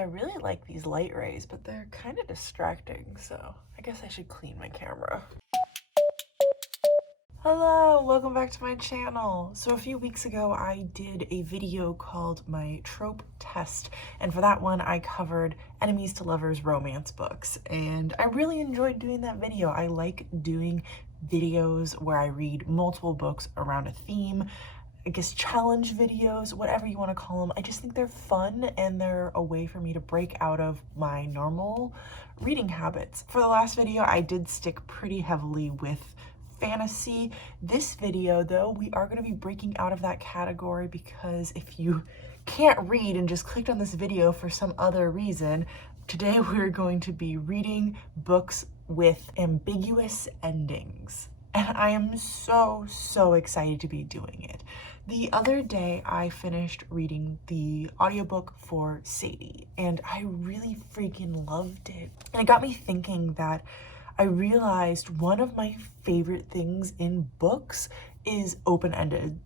I really like these light rays, but they're kind of distracting, so I guess I should clean my camera. Hello, welcome back to my channel. So a few weeks ago, I did a video called my trope test, and for that one, I covered enemies to lovers romance books, and I really enjoyed doing that video. I like doing videos where I read multiple books around a theme, I guess challenge videos, whatever you want to call them. I just think they're fun and they're a way for me to break out of my normal reading habits. For the last video, I did stick pretty heavily with fantasy. This video, though, we are going to be breaking out of that category because if you can't read and just clicked on this video for some other reason, today we're going to be reading books with ambiguous endings. And I am so excited to be doing it. The other day, I finished reading the audiobook for Sadie, and I really freaking loved it. And it got me thinking that I realized one of my favorite things in books is open-ended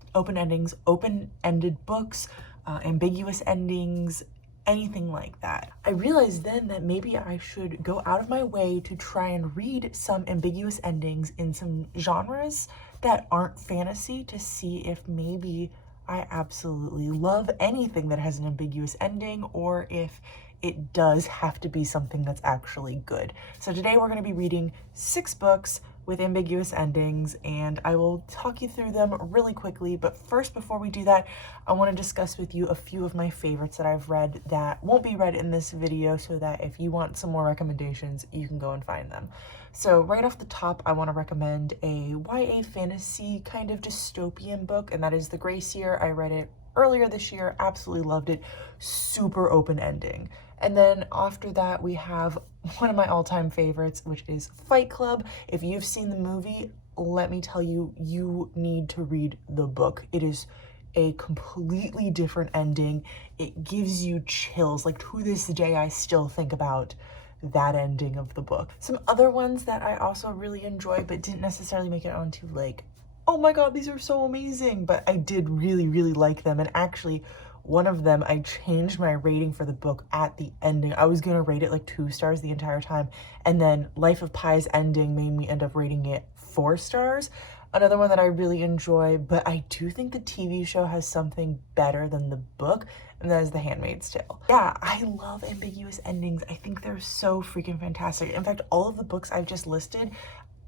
books, ambiguous endings, anything like that. I realized then that maybe I should go out of my way to try and read some ambiguous endings in some genres that aren't fantasy to see if maybe I absolutely love anything that has an ambiguous ending or if it does have to be something that's actually good. So today we're going to be reading 6 books with ambiguous endings, and I will talk you through them really quickly. But first, before we do that, I want to discuss with you a few of my favorites that I've read that won't be read in this video, so that if you want some more recommendations, you can go and find them. So right off the top, I want to recommend a YA fantasy kind of dystopian book, and that is The Gray Seer. I read it earlier this year, absolutely loved it, super open ending. And then after that, we have one of my all-time favorites, which is Fight Club. If you've seen the movie, let me tell you, you need to read the book. It is a completely different ending. It gives you chills. Like, to this day, I still think about that ending of the book. Some other ones that I also really enjoy, but didn't necessarily make it onto, like, oh my god, these are so amazing, but I did really like them. And actually, one of them, I changed my rating for the book at the ending. I was gonna rate it like 2 stars the entire time, and then Life of Pi's ending made me end up rating it 4 stars. Another one that I really enjoy, but I do think the TV show has something better than the book, and that is The Handmaid's Tale. Yeah, I love ambiguous endings. I think they're so freaking fantastic. In fact, all of the books I've just listed,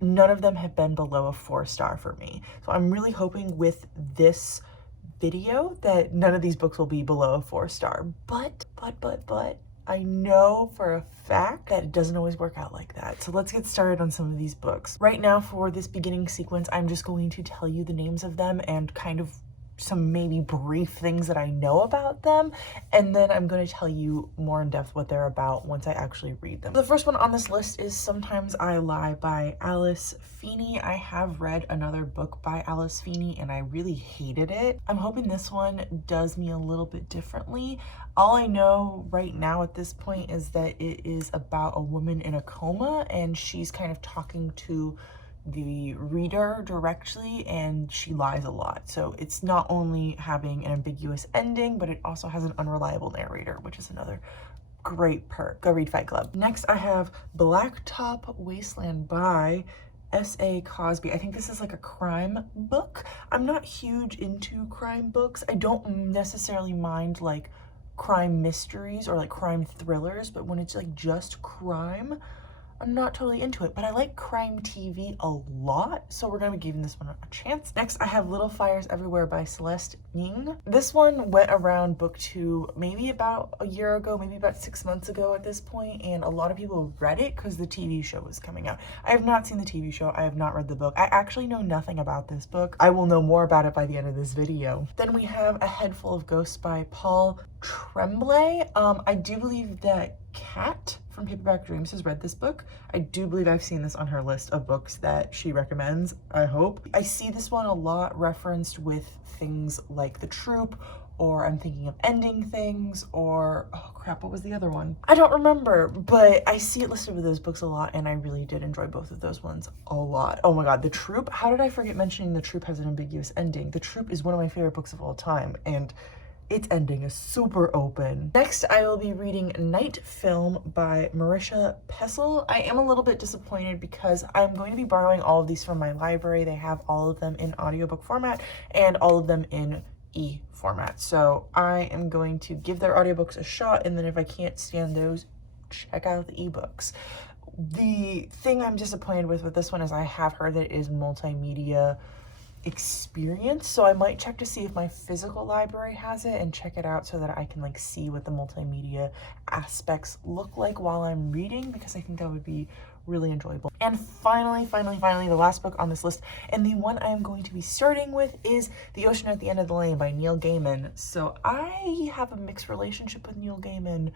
none of them have been below a 4 star for me. So I'm really hoping with this video that none of these books will be below a 4 star. But I know for a fact that it doesn't always work out like that. So let's get started on some of these books. Right now, for this beginning sequence, I'm just going to tell you the names of them and kind of some maybe brief things that I know about them, and then I'm going to tell you more in depth what they're about once I actually read them. The first one on this list is Sometimes I Lie by Alice Feeney. I have read another book by Alice Feeney and I really hated it. I'm hoping this one does me a little bit differently. All I know right now at this point is that it is about a woman in a coma, and she's kind of talking to the reader directly, and she lies a lot. So it's not only having an ambiguous ending, but it also has an unreliable narrator, which is another great perk. Go read Fight Club. Next, I have Blacktop Wasteland by S.A. Cosby. I think this is like a crime book. I'm not huge into crime books. I don't necessarily mind like crime mysteries or like crime thrillers, but when it's like just crime, I'm not totally into it, but I like crime TV a lot, so we're gonna be giving this one a chance. Next, I have Little Fires Everywhere by Celeste Ng. This one went around book 2 maybe about a year ago, maybe about 6 months ago at this point, and a lot of people read it because the TV show was coming out. I have not seen the TV show, I have not read the book. I actually know nothing about this book. I will know more about it by the end of this video. Then we have A Head Full of Ghosts by Paul Tremblay. I do believe that Kat from Paperback Dreams has read this book. I do believe I've seen this on her list of books that she recommends, I hope. I see this one a lot referenced with things like The Trope, or I'm thinking of Ending Things, or, oh crap, what was the other one? I don't remember, but I see it listed with those books a lot, and I really did enjoy both of those ones a lot. Oh my god, The Trope, how did I forget mentioning The Trope has an ambiguous ending? The Trope is one of my favorite books of all time, and its ending is super open. Next, I will be reading Night Film by Marisha Pessel. I am a little bit disappointed because I'm going to be borrowing all of these from my library. They have all of them in audiobook format and all of them in e-format. So I am going to give their audiobooks a shot, and then if I can't stand those, check out the ebooks. The thing I'm disappointed with this one is I have heard that it is multimedia experience, so I might check to see if my physical library has it and check it out so that I can like see what the multimedia aspects look like while I'm reading, because I think that would be really enjoyable. And finally, the last book on this list, and the one I am going to be starting with, is The Ocean at the End of the Lane by Neil Gaiman. So I have a mixed relationship with Neil Gaiman.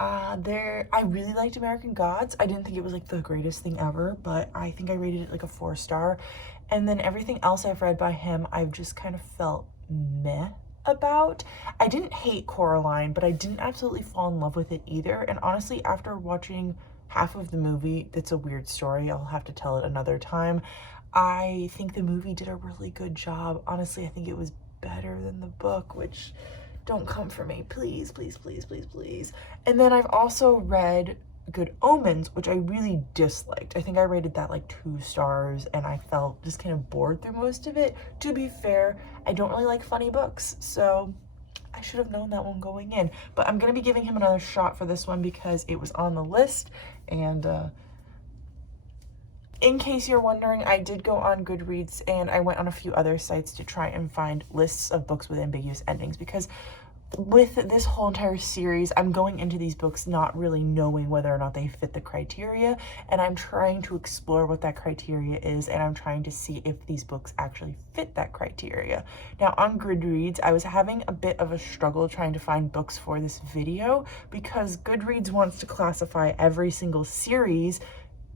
I really liked American Gods. I didn't think it was like the greatest thing ever, but I think I rated it like a 4-star. And then everything else I've read by him, I've just kind of felt meh about. I didn't hate Coraline, but I didn't absolutely fall in love with it either. And honestly, after watching half of the movie, that's a weird story, I'll have to tell it another time, I think the movie did a really good job. Honestly, I think it was better than the book, which, don't come for me, please, please, please, please, please. And then I've also read Good Omens, which I really disliked. I think I rated that like 2 stars, and I felt just kind of bored through most of it. To be fair, I don't really like funny books, so I should have known that one going in. But I'm gonna be giving him another shot for this one because it was on the list. And in case you're wondering, I did go on Goodreads and I went on a few other sites to try and find lists of books with ambiguous endings, because with this whole entire series, I'm going into these books not really knowing whether or not they fit the criteria, and I'm trying to explore what that criteria is, and I'm trying to see if these books actually fit that criteria. Now, on Goodreads, I was having a bit of a struggle trying to find books for this video, because Goodreads wants to classify every single series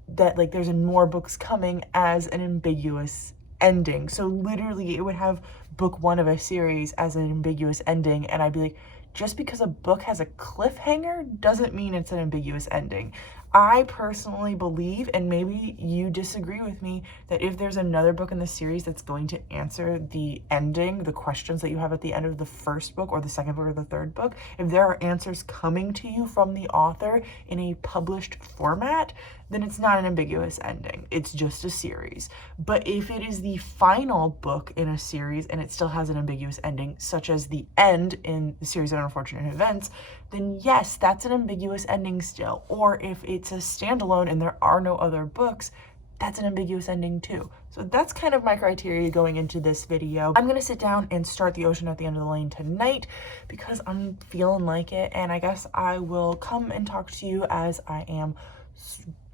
that like there's more books coming as an ambiguous ending. So literally it would have book 1 of a series as an ambiguous ending, and I'd be like, just because a book has a cliffhanger doesn't mean it's an ambiguous ending. I personally believe, and maybe you disagree with me, that if there's another book in the series that's going to answer the ending, the questions that you have at the end of the first book or the second book or the third book, if there are answers coming to you from the author in a published format, then it's not an ambiguous ending. It's just a series. But if it is the final book in a series and it still has an ambiguous ending, such as the end in the series of unfortunate events, then yes, that's an ambiguous ending still. Or if it's a standalone and there are no other books, that's an ambiguous ending too. So that's kind of my criteria going into this video. I'm gonna sit down and start The Ocean at the End of the Lane tonight because I'm feeling like it, and I guess I will come and talk to you as I am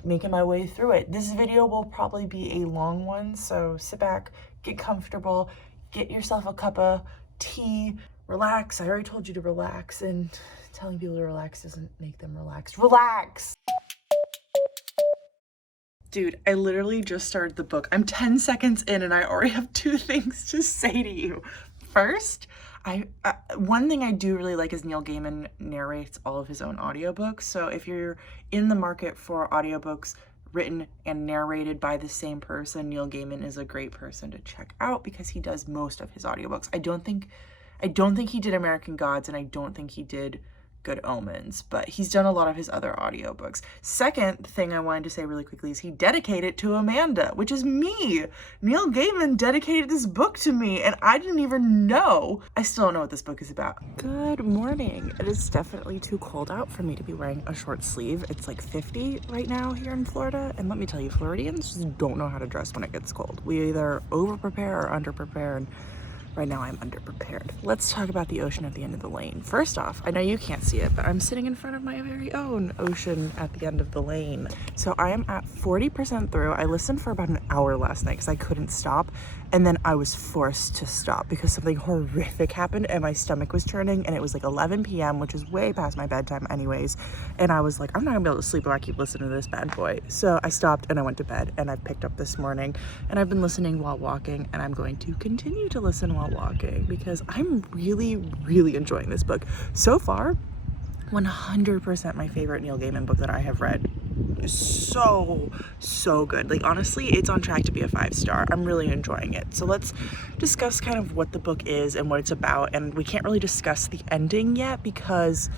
making my way through it. This video will probably be a long one, so sit back, get comfortable, get yourself a cup of tea, relax. I already told you to relax, and telling people to relax doesn't make them relax. Relax! Dude, I literally just started the book. I'm 10 seconds in and I already have 2 things to say to you. First, one thing I do really like is Neil Gaiman narrates all of his own audiobooks. So if you're in the market for audiobooks written and narrated by the same person, Neil Gaiman is a great person to check out because he does most of his audiobooks. I don't think he did American Gods, and I don't think he did Good Omens, but he's done a lot of his other audiobooks. Second thing I wanted to say really quickly is he dedicated it to Amanda, which is me. Neil Gaiman dedicated this book to me, and I didn't even know. I still don't know what this book is about. Good morning. It is definitely too cold out for me to be wearing a short sleeve. It's like 50 right now here in Florida, and let me tell you, Floridians just don't know how to dress when it gets cold. We either over-prepare or under-prepare, and right now I'm underprepared. Let's talk about The Ocean at the End of the Lane. First off, I know you can't see it, but I'm sitting in front of my very own Ocean at the End of the Lane. So I am at 40% through. I listened for about an hour last night because I couldn't stop, and then I was forced to stop because something horrific happened and my stomach was turning, and it was like 11 p.m., which is way past my bedtime anyways, and I was like, I'm not gonna be able to sleep if I keep listening to this bad boy. So I stopped and I went to bed, and I picked up this morning, and I've been listening while walking, and I'm going to continue to listen while walking because I'm really, really enjoying this book. So far, 100% my favorite Neil Gaiman book that I have read so good. Like, honestly, it's on track to be a 5-star. I'm really enjoying it. So let's discuss kind of what the book is and what it's about. And we can't really discuss the ending yet because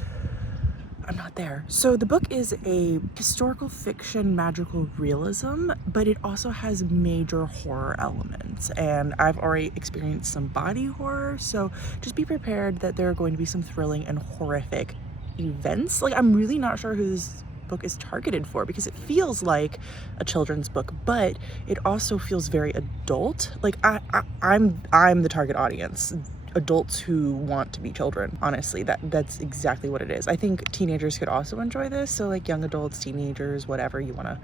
I'm not there. So the book is a historical fiction magical realism, but it also has major horror elements. And I've already experienced some body horror, so just be prepared that there are going to be some thrilling and horrific events. Like, I'm really not sure who this book is targeted for because it feels like a children's book, but it also feels very adult. Like, I'm the target audience. Adults who want to be children. Honestly, that's exactly what it is. I think teenagers could also enjoy this, so like young adults, teenagers, whatever you want to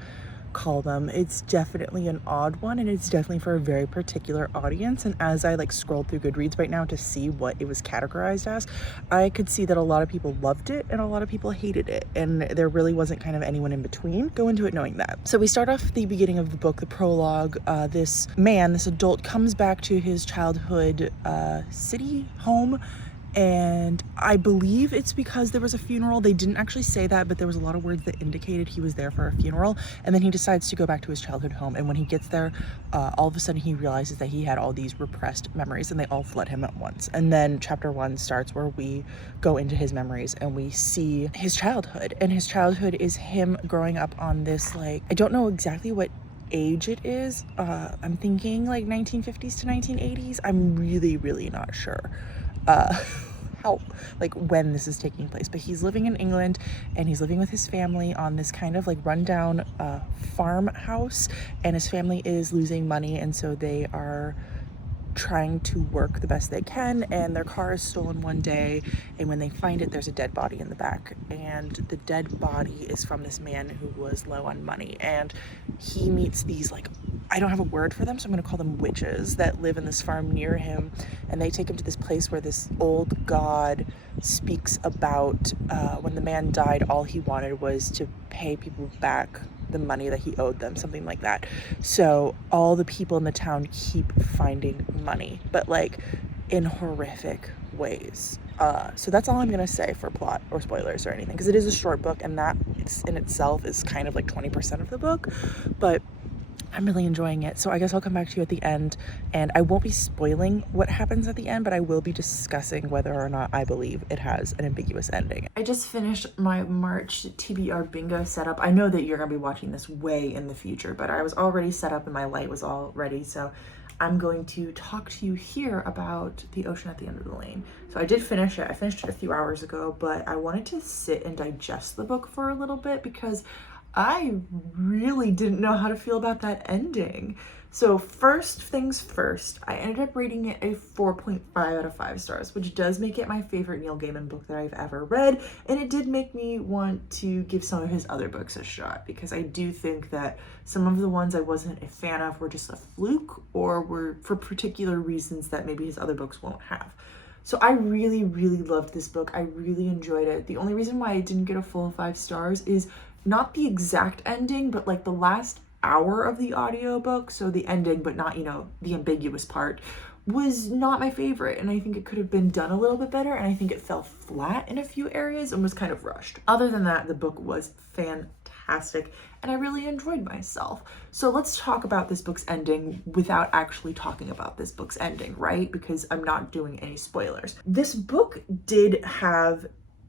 call them. It's definitely an odd one, and it's definitely for a very particular audience. And as I like scrolled through Goodreads right now to see what it was categorized as, I could see that a lot of people loved it and a lot of people hated it, and there really wasn't kind of anyone in between. Go into it knowing that. So we start off the beginning of the book, the prologue. This adult comes back to his childhood city home, and I believe it's because there was a funeral. They didn't actually say that, but there was a lot of words that indicated he was there for a funeral. And then he decides to go back to his childhood home, and when he gets there, all of a sudden he realizes that he had all these repressed memories, and they all flood him at once. And then chapter 1 starts, where we go into his memories and we see his childhood, and his childhood is him growing up on this, like, I don't know exactly what age it is. I'm thinking like 1950s to 1980s. I'm really not sure how, like, when this is taking place, but he's living in England, and he's living with his family on this kind of like rundown farmhouse, and his family is losing money, and so they are trying to work the best they can, and their car is stolen one day, and when they find it, there's a dead body in the back, and the dead body is from this man who was low on money, and he meets these, like, I don't have a word for them, so I'm going to call them witches, that live in this farm near him, and they take him to this place where this old god speaks about when the man died, all he wanted was to pay people back the money that he owed them, something like that. So all the people in the town keep finding money, but like in horrific ways. So that's all I'm gonna say for plot or spoilers or anything, because it is a short book, and that it's in itself is kind of like 20% of the book, but I'm really enjoying it. So I guess I'll come back to you at the end, and I won't be spoiling what happens at the end, but I will be discussing whether or not I believe it has an ambiguous ending. I just finished my March TBR bingo setup. I know that you're gonna be watching this way in the future, but I was already set up and my light was all ready, so I'm going to talk to you here about The Ocean at the End of the Lane. So I did finish it. I finished it a few hours ago, but I wanted to sit and digest the book for a little bit because I really didn't know how to feel about that ending. So first things first, I ended up rating it a 4.5 out of 5 stars, which does make it my favorite Neil Gaiman book that I've ever read. And it did make me want to give some of his other books a shot, because I do think that some of the ones I wasn't a fan of were just a fluke, or were for particular reasons that maybe his other books won't have. So I really loved this book. I really enjoyed it. The only reason why I didn't get a full 5 stars is not the exact ending, but like the last hour of the audiobook. So the ending, but not, the ambiguous part, was not my favorite. And I think it could have been done a little bit better. And I think it fell flat in a few areas and was kind of rushed. Other than that, the book was fantastic, and I really enjoyed myself. So let's talk about this book's ending without actually talking about this book's ending, right? Because I'm not doing any spoilers. This book did have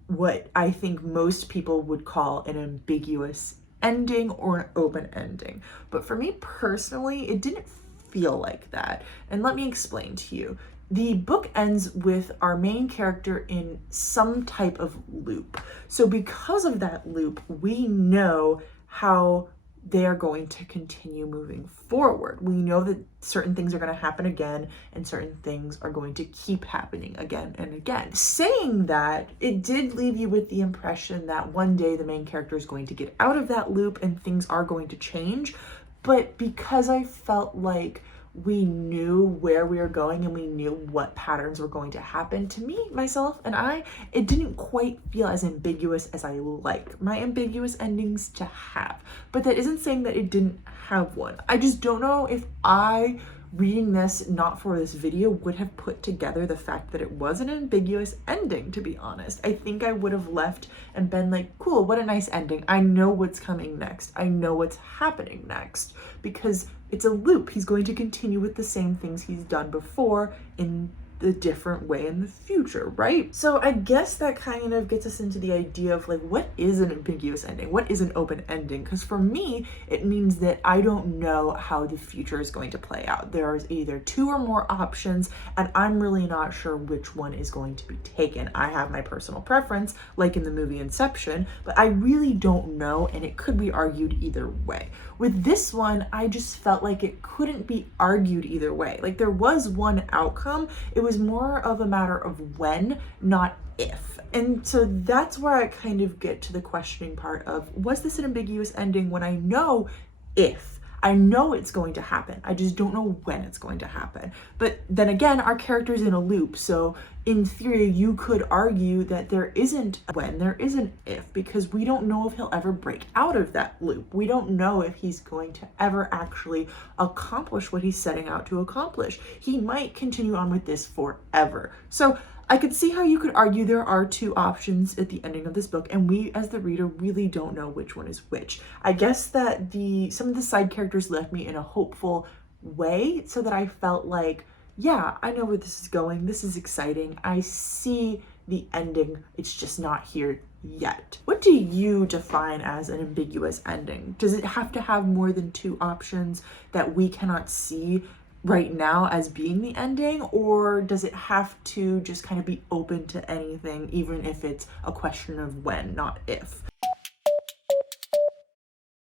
what I think most people would call an ambiguous ending or an open ending. But for me personally, it didn't feel like that. And let me explain to you. The book ends with our main character in some type of loop. So because of that loop, we know how they are going to continue moving forward. We know that certain things are going to happen again, and certain things are going to keep happening again and again. Saying that, it did leave you with the impression that one day the main character is going to get out of that loop and things are going to change. But because I felt like we knew where we were going and we knew what patterns were going to happen, to me, myself, and it didn't quite feel as ambiguous as I like my ambiguous endings to have. But that isn't saying that it didn't have one. I just don't know if I reading this not for this video would have put together the fact that it was an ambiguous ending, to be honest. I think I would have left and been like, cool, what a nice ending. I know what's coming next. I know what's happening next, because it's a loop. He's going to continue with the same things he's done before in the different way in the future, right? So I guess that kind of gets us into the idea of like, what is an ambiguous ending? What is an open ending? Because for me, it means that I don't know how the future is going to play out. There's either two or more options, and I'm really not sure which one is going to be taken. I have my personal preference, like in the movie Inception, but I really don't know, and it could be argued either way. With this one, I just felt like it couldn't be argued either way. Like, there was one outcome. It was more of a matter of when, not if. And so that's where I kind of get to the questioning part of, was this an ambiguous ending when I know if? I know it's going to happen. I just don't know when it's going to happen. But then again, our character's in a loop. So in theory, you could argue that there isn't a when, there is an if, because we don't know if he'll ever break out of that loop. We don't know if he's going to ever actually accomplish what he's setting out to accomplish. He might continue on with this forever. So I could see how you could argue there are two options at the ending of this book, and we as the reader really don't know which one is which. I guess that some of the side characters left me in a hopeful way, so that I felt like, yeah, I know where this is going. This is exciting. I see the ending. It's just not here yet. What do you define as an ambiguous ending? Does it have to have more than two options that we cannot see right now as being the ending, or does it have to just kind of be open to anything, even if it's a question of when, not if?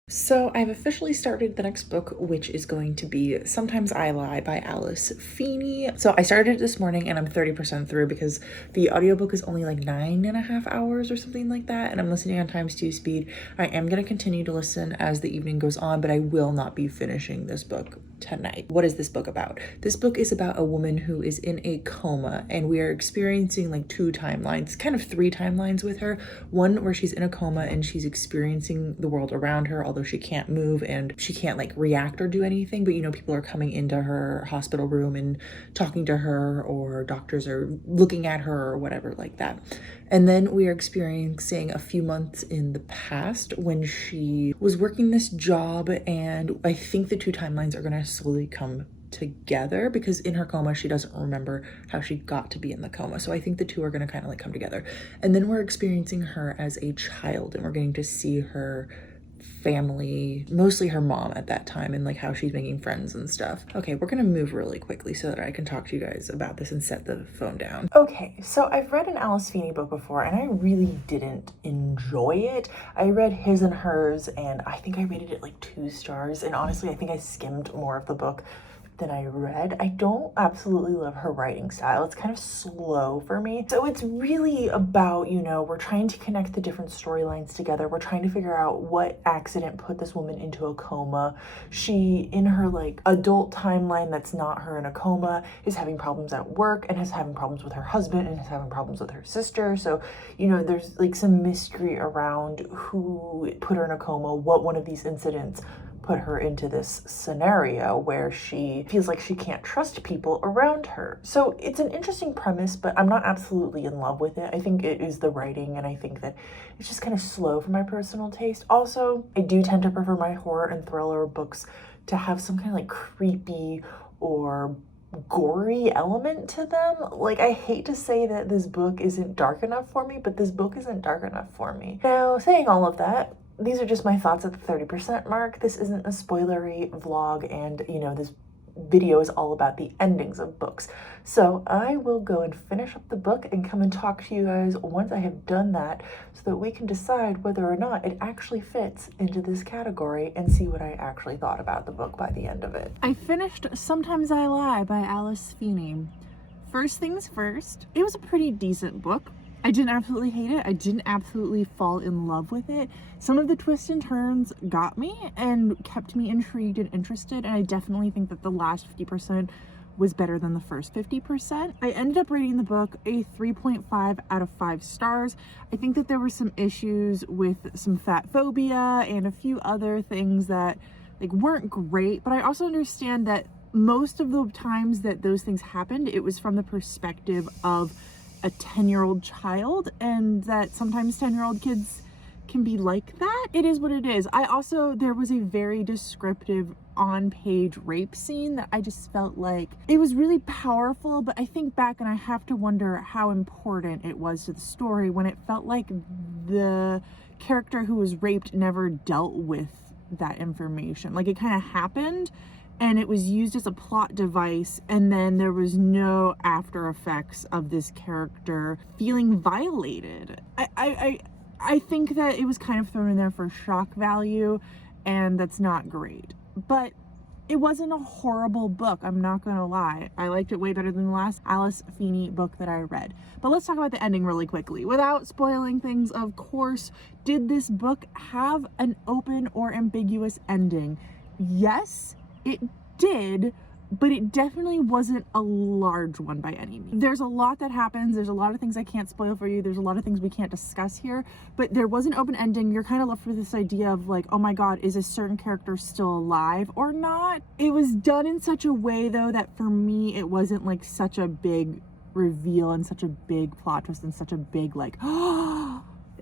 So I've officially started the next book, which is going to be Sometimes I Lie by Alice Feeney. So I started it this morning and I'm 30% through because the audiobook is only like 9.5 hours or something like that, and I'm listening on times 2 speed. I am going to continue to listen as the evening goes on, but I will not be finishing this book tonight. What is this book about? This book is about a woman who is in a coma, and we are experiencing like 2 timelines, kind of 3 timelines with her. One where she's in a coma and she's experiencing the world around her, although she can't move and she can't like react or do anything, but you know, people are coming into her hospital room and talking to her, or doctors are looking at her or whatever like that. And then we are experiencing a few months in the past when she was working this job, and I think the 2 timelines are going to slowly come together, because in her coma she doesn't remember how she got to be in the coma. So I think the 2 are going to kind of like come together. And then we're experiencing her as a child, and we're getting to see her family, mostly her mom at that time, and like how she's making friends and stuff. Okay, we're gonna move really quickly so that I can talk to you guys about this and set the phone down. Okay, so I've read an Alice Feeney book before and I really didn't enjoy it. I read His and Hers and I think I rated it like 2 stars, and honestly I think I skimmed more of the book than I read. I don't absolutely love her writing style. It's kind of slow for me. So it's really about, you know, we're trying to connect the different storylines together. We're trying to figure out what accident put this woman into a coma. She, in her like adult timeline that's not her in a coma, is having problems at work and is having problems with her husband and is having problems with her sister. So, you know, there's like some mystery around who put her in a coma, what one of these incidents put her into this scenario where she feels like she can't trust people around her. So it's an interesting premise, but I'm not absolutely in love with it. I think it is the writing, and I think that it's just kind of slow for my personal taste. Also, I do tend to prefer my horror and thriller books to have some kind of like creepy or gory element to them. Like, I hate to say that this book isn't dark enough for me, but this book isn't dark enough for me. Now, saying all of that, these are just my thoughts at the 30% mark. This isn't a spoilery vlog, and you know, this video is all about the endings of books. So I will go and finish up the book and come and talk to you guys once I have done that, so that we can decide whether or not it actually fits into this category and see what I actually thought about the book by the end of it. I finished Sometimes I Lie by Alice Feeney. First things first, it was a pretty decent book. I didn't absolutely hate it. I didn't absolutely fall in love with it. Some of the twists and turns got me and kept me intrigued and interested, and I definitely think that the last 50% was better than the first 50%. I ended up rating the book a 3.5 out of 5 stars. I think that there were some issues with some fat phobia and a few other things that like weren't great, but I also understand that most of the times that those things happened, it was from the perspective of a 10-year-old child, and that sometimes 10-year-old kids can be like that. It is what it is. There was a very descriptive on-page rape scene that I just felt like it was really powerful, but I think back and I have to wonder how important it was to the story when it felt like the character who was raped never dealt with that information. Like, it kind of happened and it was used as a plot device, and then there was no after effects of this character feeling violated. I think that it was kind of thrown in there for shock value, and that's not great. But it wasn't a horrible book, I'm not gonna lie. I liked it way better than the last Alice Feeney book that I read. But let's talk about the ending really quickly. Without spoiling things, of course, did this book have an open or ambiguous ending? Yes, it did, but it definitely wasn't a large one by any means. There's a lot that happens. There's a lot of things I can't spoil for you. There's a lot of things we can't discuss here, but there was an open ending. You're kind of left with this idea of like, oh my God, is a certain character still alive or not? It was done in such a way though that for me, it wasn't like such a big reveal and such a big plot twist and such a big like,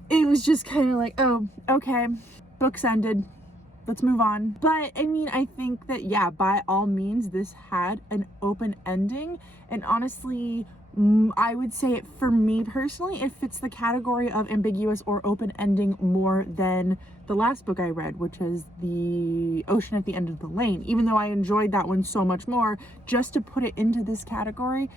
it was just kind of like, oh, okay, book's ended. Let's move on. But I mean, I think that, yeah, by all means, this had an open ending. And honestly, I would say it, for me personally, it fits the category of ambiguous or open ending more than the last book I read, which is The Ocean at the End of the Lane. Even though I enjoyed that one so much more, just to put it into this category,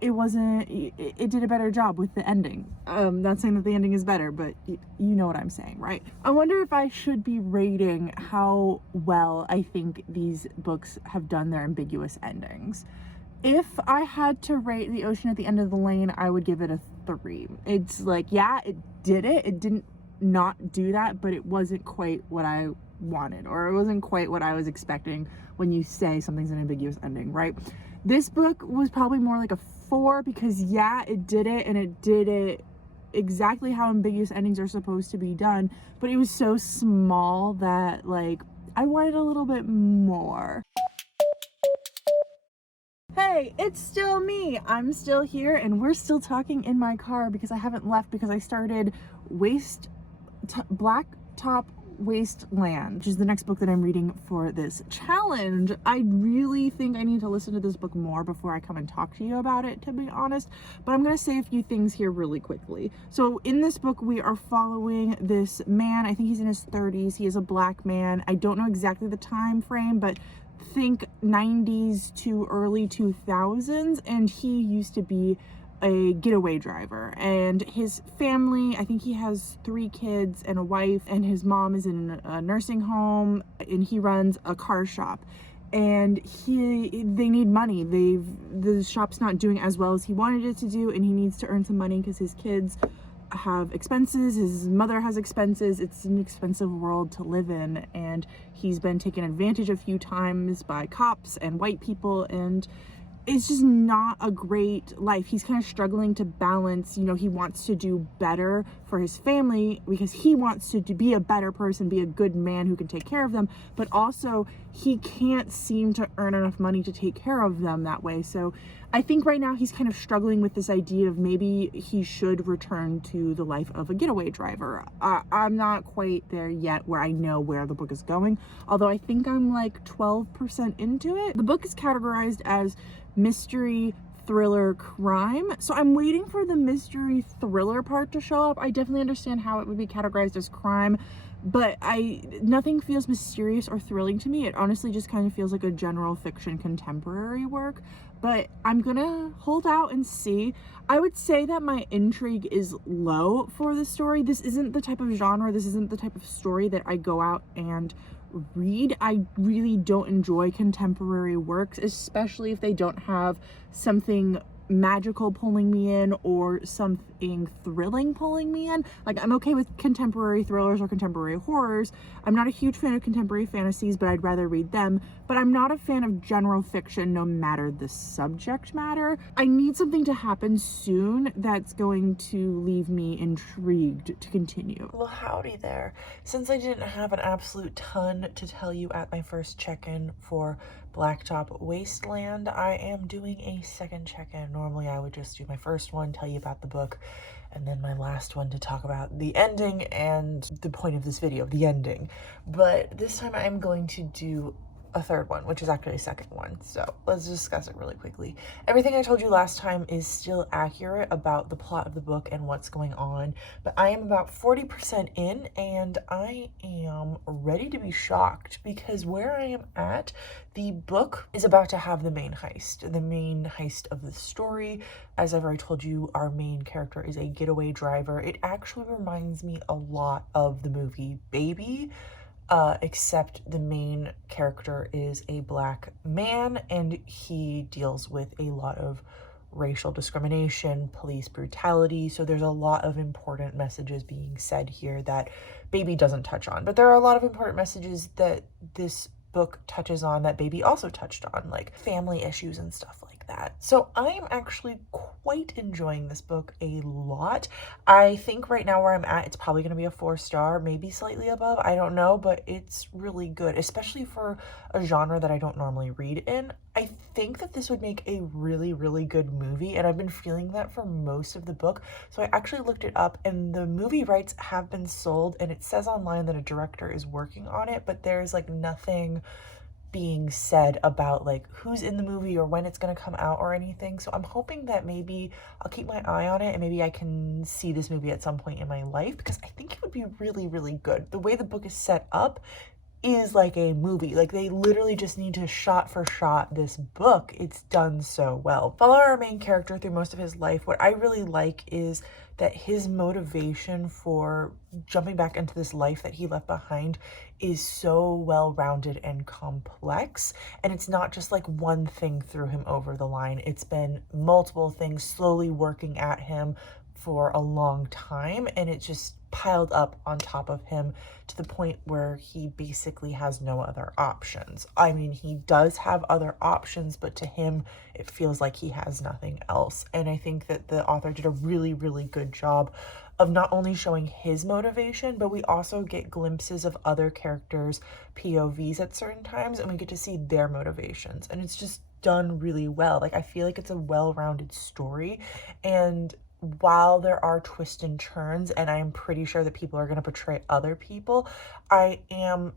it did a better job with the ending. Not saying that the ending is better, but you know what I'm saying, right? I wonder if I should be rating how well I think these books have done their ambiguous endings. If I had to rate The Ocean at the End of the Lane, I would give it a 3. It's like, yeah, it did it. It didn't not do that, but it wasn't quite what I wanted, or it wasn't quite what I was expecting when you say something's an ambiguous ending, right? This book was probably more like a 4 because, yeah, it did it, and it did it exactly how ambiguous endings are supposed to be done, but it was so small that, like, I wanted a little bit more. Hey, it's still me. I'm still here, and we're still talking in my car because I haven't left because I started Blacktop Wasteland, which is the next book that I'm reading for this challenge. I really think I need to listen to this book more before I come and talk to you about it, to be honest, but I'm gonna say a few things here really quickly. So in this book, we are following this man. I think he's in his 30s. He is a black man. I don't know exactly the time frame, but think 90s to early 2000s, and he used to be a getaway driver, and his family, I think he has 3 kids and a wife, and his mom is in a nursing home, and he runs a car shop, and they need money. The shop's not doing as well as he wanted it to do, and he needs to earn some money because his kids have expenses, his mother has expenses. It's an expensive world to live in, and he's been taken advantage a few times by cops and white people, and it's just not a great life. He's kind of struggling to balance, you know, he wants to do better for his family because he wants to be a better person, be a good man who can take care of them, but also he can't seem to earn enough money to take care of them that way. So I think right now he's kind of struggling with this idea of maybe he should return to the life of a getaway driver. I'm not quite there yet where I know where the book is going, although I think I'm like 12% into it. The book is categorized as mystery, thriller, crime. So I'm waiting for the mystery thriller part to show up. I definitely understand how it would be categorized as crime, but nothing feels mysterious or thrilling to me. It honestly just kind of feels like a general fiction contemporary work, but I'm gonna hold out and see. I would say that my intrigue is low for the story. This isn't the type of genre, this isn't the type of story that I go out and read. I really don't enjoy contemporary works, especially if they don't have something magical pulling me in or something thrilling pulling me in. Like, I'm okay with contemporary thrillers or contemporary horrors. I'm not a huge fan of contemporary fantasies, but I'd rather read them. But I'm not a fan of general fiction, no matter the subject matter. I need something to happen soon that's going to leave me intrigued to continue. Well, howdy there. Since I didn't have an absolute ton to tell you at my first check-in for Blacktop Wasteland, I am doing a second check-in. Normally I would just do my first one, tell you about the book, and then my last one to talk about the ending and the point of this video, the ending. But this time I'm going to do a third one, which is actually a second one. So let's discuss it really quickly. Everything I told you last time is still accurate about the plot of the book and what's going on, but I am about 40% in and I am ready to be shocked because where I am at, the book is about to have the main heist of the story. As I've already told you, our main character is a getaway driver. It actually reminds me a lot of the movie Baby, except the main character is a black man and he deals with a lot of racial discrimination, police brutality. So there's a lot of important messages being said here that Baby doesn't touch on. But there are a lot of important messages that this book touches on that Baby also touched on, like family issues and stuff like that. So I'm actually quite enjoying this book a lot. I think right now where I'm at, it's probably going to be a 4-star, maybe slightly above, I don't know, but it's really good, especially for a genre that I don't normally read in. I think that this would make a really, really good movie, and I've been feeling that for most of the book. So I actually looked it up, and the movie rights have been sold, and it says online that a director is working on it, but there's like nothing being said about like who's in the movie or when it's going to come out or anything. So I'm hoping that maybe I'll keep my eye on it and maybe I can see this movie at some point in my life, because I think it would be really, really good. The way the book is set up is like a movie. Like, they literally just need to shot for shot this book. It's done so well. Follow our main character through most of his life. What I really like is that his motivation for jumping back into this life that he left behind is so well-rounded and complex. And it's not just like one thing threw him over the line. It's been multiple things slowly working at him for a long time, and it just piled up on top of him to the point where he basically has no other options. I mean, he does have other options, but to him, it feels like he has nothing else. And I think that the author did a really, really good job of not only showing his motivation, but we also get glimpses of other characters' POVs at certain times, and we get to see their motivations. And it's just done really well. Like, I feel like it's a well-rounded story, and while there are twists and turns, and I am pretty sure that people are going to portray other people, I am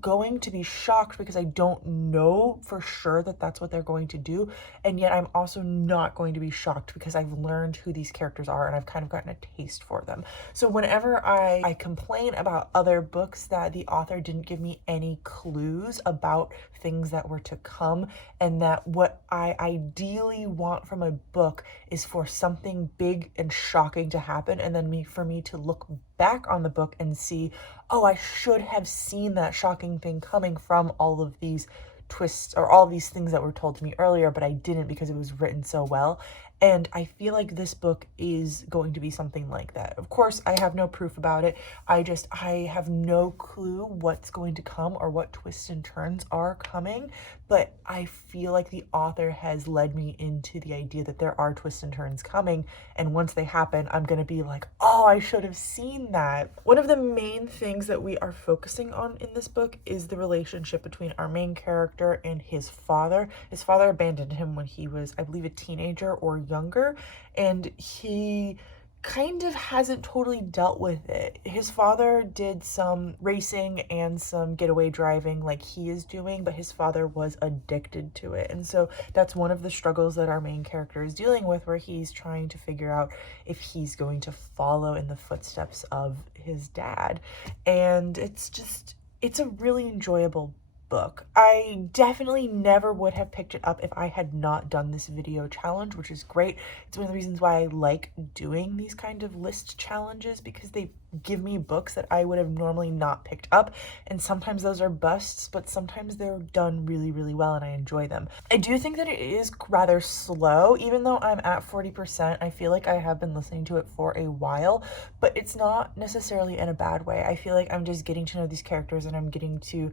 going to be shocked because I don't know for sure that that's what they're going to do, and yet I'm also not going to be shocked because I've learned who these characters are and I've kind of gotten a taste for them. So whenever I complain about other books that the author didn't give me any clues about things that were to come, and that what I ideally want from a book is for something big and shocking to happen, and then for me to look back on the book and see, oh, I should have seen that shocking thing coming from all of these twists or all these things that were told to me earlier, but I didn't because it was written so well. And I feel like this book is going to be something like that. Of course, I have no proof about it. I have no clue what's going to come or what twists and turns are coming, but I feel like the author has led me into the idea that there are twists and turns coming, and once they happen, I'm gonna be like, oh, I should have seen that. One of the main things that we are focusing on in this book is the relationship between our main character and his father. His father abandoned him when he was, I believe, a teenager or younger, and he kind of hasn't totally dealt with it. His father did some racing and some getaway driving like he is doing, but his father was addicted to it. And so that's one of the struggles that our main character is dealing with, where he's trying to figure out if he's going to follow in the footsteps of his dad. And it's a really enjoyable book. I definitely never would have picked it up if I had not done this video challenge, which is great. It's one of the reasons why I like doing these kind of list challenges, because they give me books that I would have normally not picked up, and sometimes those are busts, but sometimes they're done really, really well and I enjoy them. I do think that it is rather slow. Even though I'm at 40%, I feel like I have been listening to it for a while, but it's not necessarily in a bad way. I feel like I'm just getting to know these characters and I'm getting to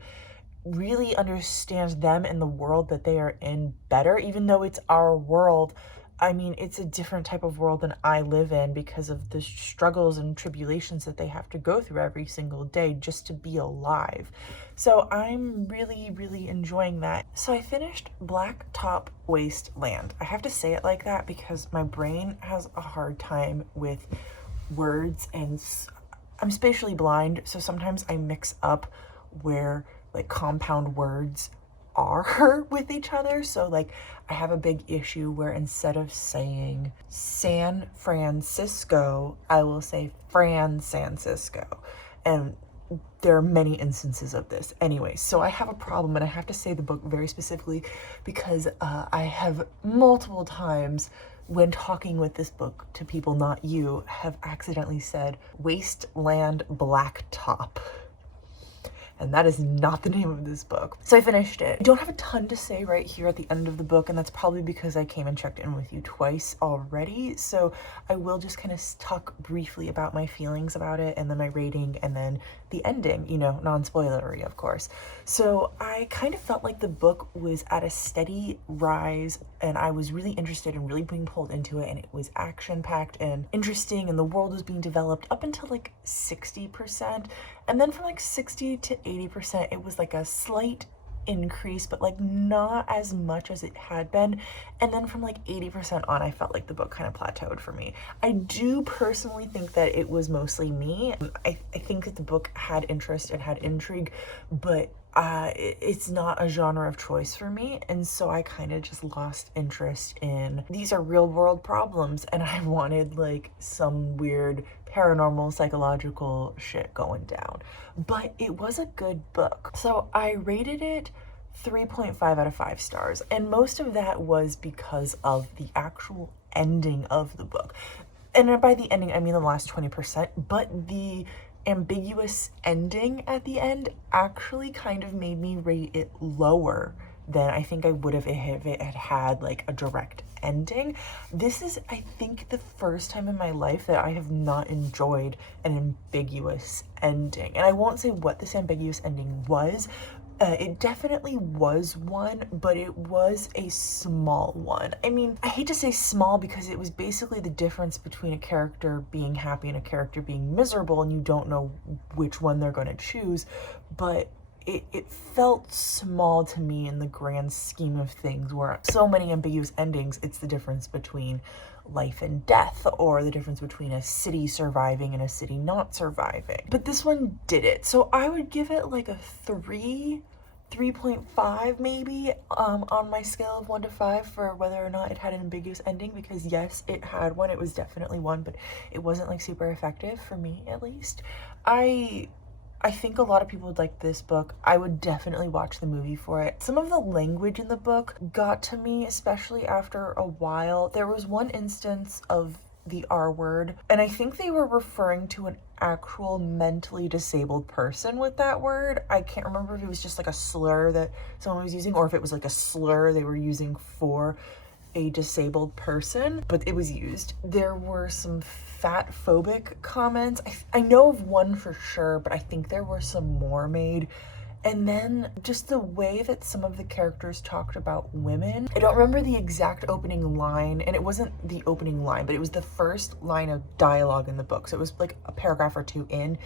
really understand them and the world that they are in better, even though it's our world. I mean, it's a different type of world than I live in because of the struggles and tribulations that they have to go through every single day just to be alive. So I'm really, really enjoying that. So I finished Black Top Wasteland. I have to say it like that because my brain has a hard time with words, and I'm spatially blind, so sometimes I mix up where like compound words are with each other. So like I have a big issue where instead of saying San Francisco, I will say Fran Francisco. And there are many instances of this. Anyway, so I have a problem, and I have to say the book very specifically because I have multiple times when talking with this book to people, not you, have accidentally said Wasteland Blacktop. And that is not the name of this book. So I finished it. I don't have a ton to say right here at the end of the book, and that's probably because I came and checked in with you twice already. So I will just kind of talk briefly about my feelings about it, and then my rating, and then the ending, you know, non-spoilery, of course. So I kind of felt like the book was at a steady rise, and I was really interested and really being pulled into it, and it was action-packed and interesting, and the world was being developed up until like 60%. And then from like 60 to 80%, it was like a slight increase, but like not as much as it had been. And then from like 80% on, I felt like the book kind of plateaued for me. I do personally think that it was mostly me. I think that the book had interest and had intrigue, but it's not a genre of choice for me. And so I kind of just lost interest in, these are real world problems, and I wanted like some weird paranormal psychological shit going down. But it was a good book. So I rated it 3.5 out of 5 stars, and most of that was because of the actual ending of the book. And by the ending I mean the last 20%, but the ambiguous ending at the end actually kind of made me rate it lower than I think I would have if it had had like a direct ending. This is, I think, the first time in my life that I have not enjoyed an ambiguous ending. And I won't say what this ambiguous ending was. It definitely was one, but it was a small one. I mean, I hate to say small because it was basically the difference between a character being happy and a character being miserable, and you don't know which one they're going to choose, but it felt small to me in the grand scheme of things, where so many ambiguous endings, it's the difference between life and death, or the difference between a city surviving and a city not surviving. But this one did it. So I would give it like a 3.5 maybe on my scale of 1 to 5 for whether or not it had an ambiguous ending, because yes, it had one. It was definitely one, but it wasn't like super effective for me, at least. I think a lot of people would like this book. I would definitely watch the movie for it. Some of the language in the book got to me, especially after a while. There was one instance of the R word, and I think they were referring to an actual mentally disabled person with that word. I can't remember if it was just like a slur that someone was using, or if it was like a slur they were using for a disabled person, but it was used. There were some fat phobic comments. I know of one for sure, but I think there were some more made. And then just the way that some of the characters talked about women. I don't remember the exact opening line, and it wasn't the opening line, but it was the first line of dialogue in the book. So it was like a paragraph or two in.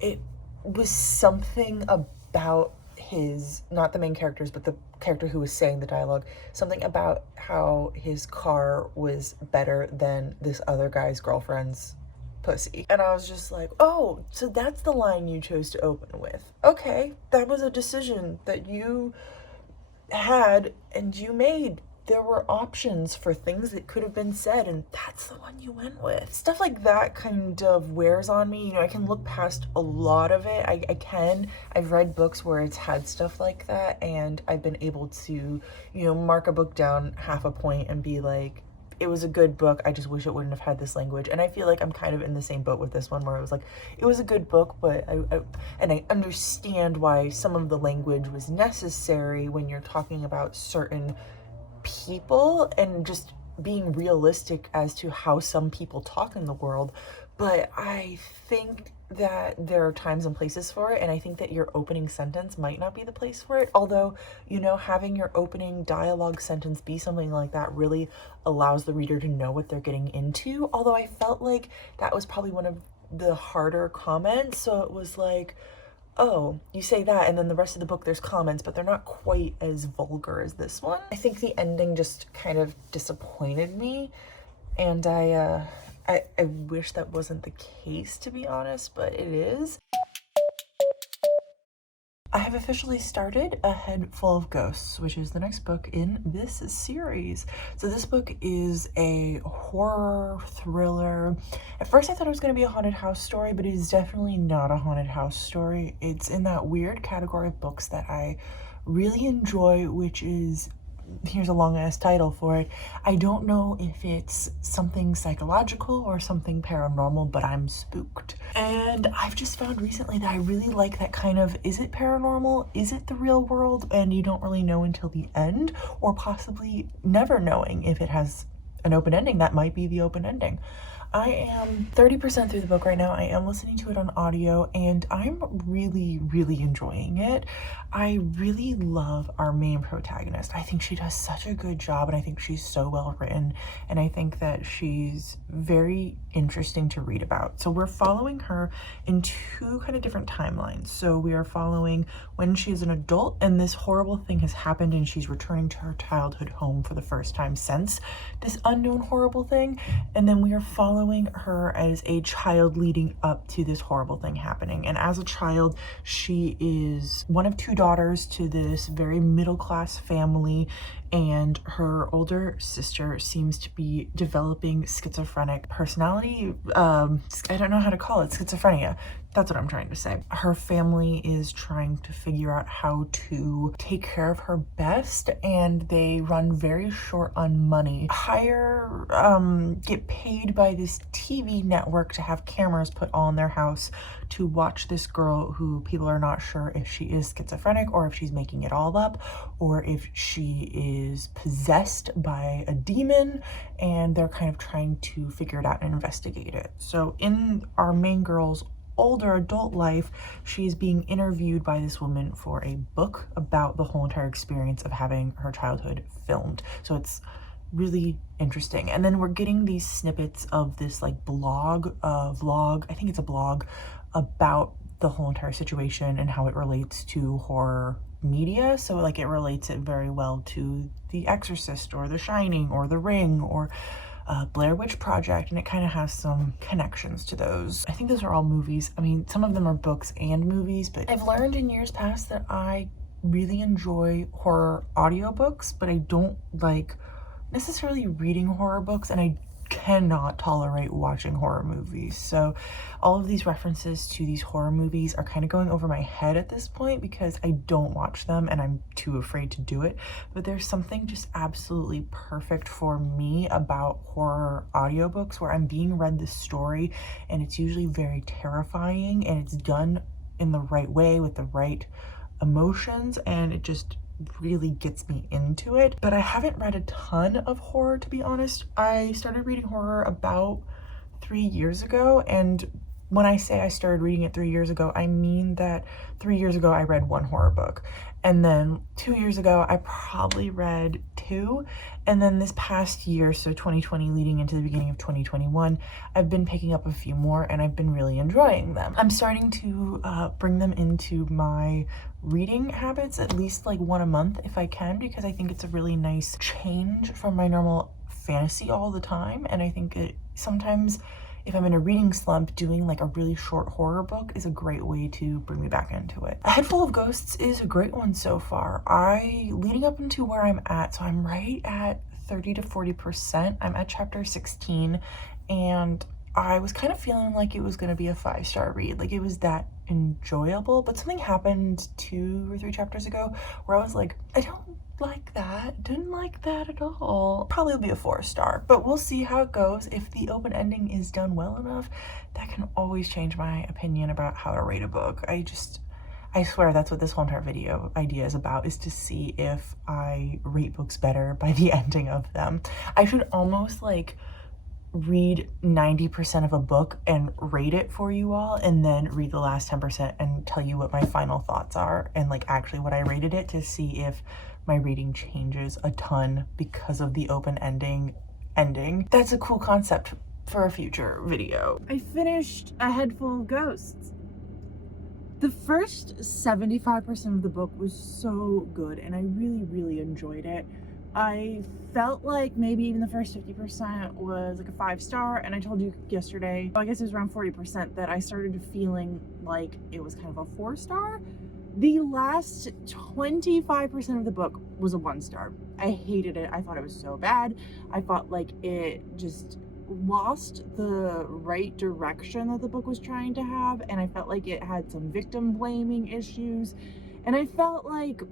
It was something about his, not the main characters, but the character who was saying the dialogue, something about how his car was better than this other guy's girlfriend's pussy. And I was just like, oh, so that's the line you chose to open with. Okay, that was a decision that you had and you made, there were options for things that could have been said, and that's the one you went with. Stuff like that kind of wears on me. You know, I can look past a lot of it. I can. I've read books where it's had stuff like that, and I've been able to, you know, mark a book down half a point and be like, it was a good book, I just wish it wouldn't have had this language. And I feel like I'm kind of in the same boat with this one, where it was like, it was a good book, but I understand why some of the language was necessary when you're talking about certain people and just being realistic as to how some people talk in the world. But I think that there are times and places for it, and I think that your opening sentence might not be the place for it. Although, you know, having your opening dialogue sentence be something like that really allows the reader to know what they're getting into. Although I felt like that was probably one of the harder comments. So it was like, oh, you say that, and then the rest of the book there's comments, but they're not quite as vulgar as this one. I think the ending just kind of disappointed me, and I wish that wasn't the case, to be honest, but it is. I have officially started A Head Full of Ghosts, which is the next book in this series. So this book is a horror thriller. At first I thought it was going to be a haunted house story, but it is definitely not a haunted house story. It's in that weird category of books that I really enjoy, which is, here's a long ass title for it. I don't know if it's something psychological or something paranormal, but I'm spooked. And I've just found recently that I really like that kind of, is it paranormal? Is it the real world? And you don't really know until the end, or possibly never knowing if it has an open ending. That might be the open ending. I am 30% through the book right now. I am listening to it on audio, and I'm really, really enjoying it. I really love our main protagonist. I think she does such a good job, and I think she's so well written, and I think that she's very interesting to read about. So we're following her in two kind of different timelines. So we are following when she's an adult and this horrible thing has happened, and she's returning to her childhood home for the first time since this unknown horrible thing. And then we are following her as a child leading up to this horrible thing happening. And as a child, she is one of two daughters to this very middle-class family, and her older sister seems to be developing schizophrenic personality. I don't know how to call it, schizophrenia. That's what I'm trying to say. Her family is trying to figure out how to take care of her best, and they run very short on money. Get paid by this TV network to have cameras put on their house to watch this girl who people are not sure if she is schizophrenic or if she's making it all up or if she is possessed by a demon, and they're kind of trying to figure it out and investigate it. So in our main girl's older adult life, she's being interviewed by this woman for a book about the whole entire experience of having her childhood filmed. So it's really interesting. And then we're getting these snippets of this like vlog, I think it's a blog about the whole entire situation and how it relates to horror media. So like it relates it very well to The Exorcist or The Shining or The Ring or Blair Witch Project, and it kind of has some connections to those. I think those are all movies. I mean, some of them are books and movies, but I've learned in years past that I really enjoy horror audiobooks, but I don't like necessarily reading horror books, and I cannot tolerate watching horror movies. So all of these references to these horror movies are kind of going over my head at this point because I don't watch them and I'm too afraid to do it. But there's something just absolutely perfect for me about horror audiobooks where I'm being read this story, and it's usually very terrifying, and it's done in the right way with the right emotions, and it just really gets me into it. But I haven't read a ton of horror, to be honest. I started reading horror about 3 years ago, and when I say I started reading it 3 years ago, I mean that 3 years ago I read one horror book, and then 2 years ago I probably read two, and then this past year, so 2020 leading into the beginning of 2021, I've been picking up a few more, and I've been really enjoying them. I'm starting to bring them into my reading habits, at least like one a month if I can, because I think it's a really nice change from my normal fantasy all the time. And I think it sometimes if I'm in a reading slump, doing like a really short horror book is a great way to bring me back into it. A Head Full of Ghosts is a great one so far. Leading up into where I'm at, so I'm right at 30 to 40%. I'm at chapter 16, and I was kind of feeling like it was going to be a 5-star read. Like, it was that enjoyable, but something happened 2 or 3 chapters ago where I was like, I don't like that, didn't like that at all. Probably will be a 4-star, but we'll see how it goes. If the open ending is done well enough, that can always change my opinion about how to rate a book. I swear that's what this whole entire video idea is about, is to see if I rate books better by the ending of them. I should almost like read 90% of a book and rate it for you all, and then read the last 10% and tell you what my final thoughts are and like actually what I rated it, to see if my rating changes a ton because of the open ending. That's a cool concept for a future video. I finished A Head Full of Ghosts. The first 75% of the book was so good, and I really enjoyed it. I felt like maybe even the first 50% was like a 5-star, and I told you yesterday, I guess it was around 40%, that I started feeling like it was kind of a 4-star. The last 25% of the book was a 1-star. I hated it. I thought it was so bad. I felt like it just lost the right direction that the book was trying to have, and I felt like it had some victim blaming issues, and I felt like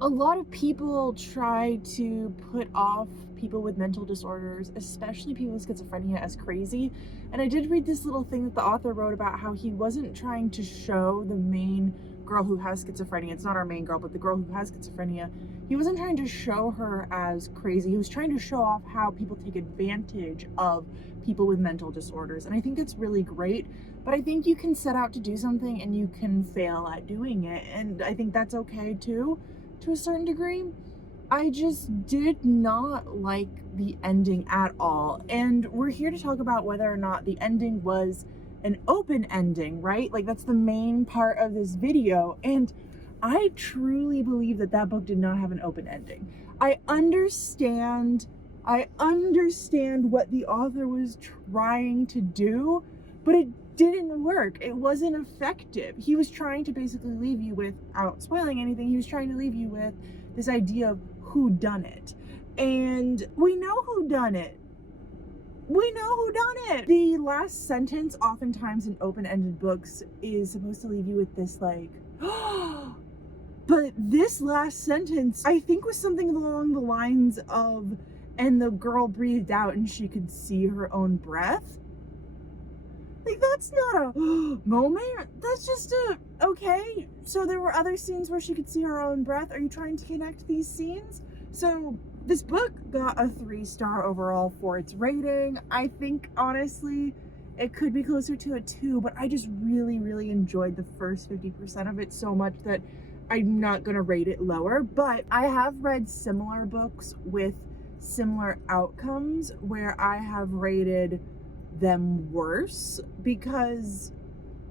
a lot of people try to put off people with mental disorders, especially people with schizophrenia, as crazy. And I did read this little thing that the author wrote about how he wasn't trying to show the main girl who has schizophrenia, it's not our main girl, but the girl who has schizophrenia, he wasn't trying to show her as crazy. He was trying to show off how people take advantage of people with mental disorders. And I think it's really great, but I think you can set out to do something and you can fail at doing it. And I think that's okay too, to a certain degree. I just did not like the ending at all. And we're here to talk about whether or not the ending was an open ending, right? Like, that's the main part of this video. And I truly believe that that book did not have an open ending. I understand what the author was trying to do, but it didn't work. It wasn't effective. He was trying to basically leave you, without spoiling anything, he was trying to leave you with this idea of who done it. And we know who done it. We know who done it. The last sentence, oftentimes in open-ended books, is supposed to leave you with this like, but this last sentence, I think, was something along the lines of, and the girl breathed out and she could see her own breath. Like, that's not a moment. That's just okay. So there were other scenes where she could see her own breath. Are you trying to connect these scenes? So this book got a 3-star overall for its rating. I think, honestly, it could be closer to a 2, but I just really enjoyed the first 50% of it so much that I'm not gonna rate it lower. But I have read similar books with similar outcomes where I have rated them worse, because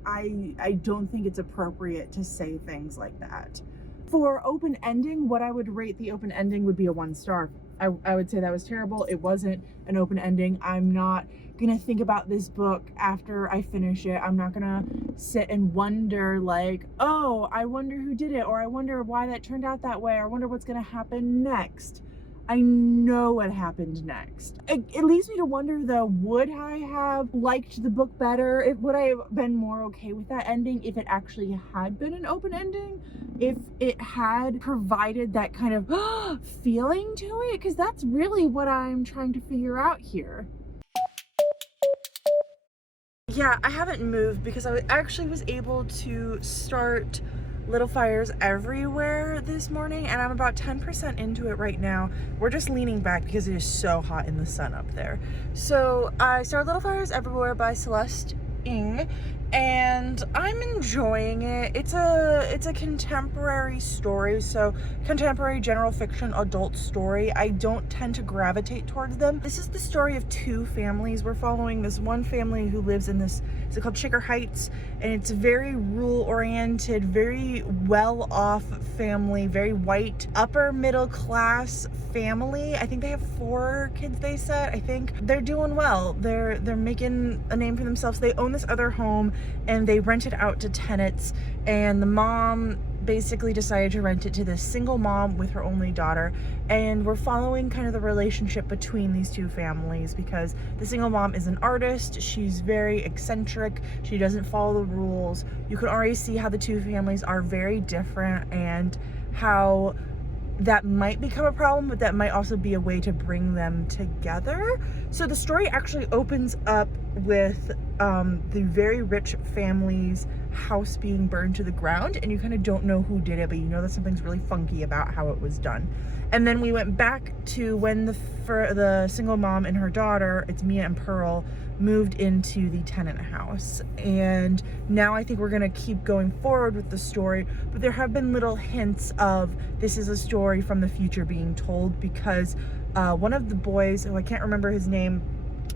I don't think it's appropriate to say things like that. For open ending, what I would rate the open ending would be a 1-star. I would say that was terrible. It wasn't an open ending. I'm not gonna think about this book after I finish it. I'm not gonna sit and wonder like, oh, I wonder who did it, or I wonder why that turned out that way, or I wonder what's gonna happen next. I know what happened next. It leads me to wonder though, would I have liked the book better? Would I have been more okay with that ending if it actually had been an open ending? If it had provided that kind of feeling to it? Because that's really what I'm trying to figure out here. Yeah, I haven't moved because I actually was able to start Little Fires Everywhere this morning, and I'm about 10% into it right now. We're just leaning back because it is so hot in the sun up there. So I started Little Fires Everywhere by Celeste Ng, and I'm enjoying it. It's a contemporary story, so contemporary general fiction adult story. I don't tend to gravitate towards them. This is the story of 2 families. We're following this one family who lives in this Is it called Shaker Heights? And it's very rural oriented, very well off family, very white, upper middle class family. I think they have 4 kids, they said. I think they're doing well. They're making a name for themselves. They own this other home and they rent it out to tenants, and the mom basically decided to rent it to this single mom with her only daughter. And we're following kind of the relationship between these two families, because the single mom is an artist. She's very eccentric. She doesn't follow the rules. You can already see how the two families are very different, and how that might become a problem, but that might also be a way to bring them together. So the story actually opens up with the very rich family's house being burned to the ground, and you kind of don't know who did it, but you know that something's really funky about how it was done. And then we went back to when the single mom and her daughter, it's Mia and Pearl, moved into the tenant house. And now I think we're gonna keep going forward with the story, but there have been little hints of this is a story from the future being told, because one of the boys, who I can't remember his name,